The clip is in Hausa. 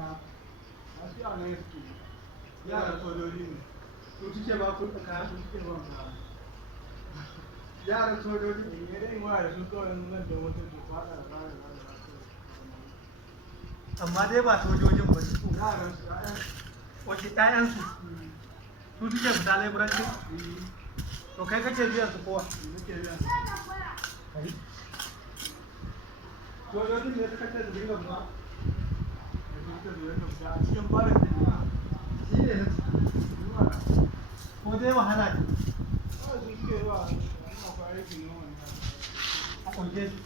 a shi a nan suke yaran sojoji ne su suke ba ku ɗaka su suke ban ka yaran sojoji ne dai ma da su kawai nan da wata su fada da rana amma dai ba sojojin ba su yaran su ƴaƴan wace ƴaƴansu su suke fita laiburanci to kai kake biyan su kowa nake biyan kai sojojin ne suka ce su dinga ba a cikin barin da shi ne ko dai wahala ce su suke ba akwai aikin yawan a ƙunke su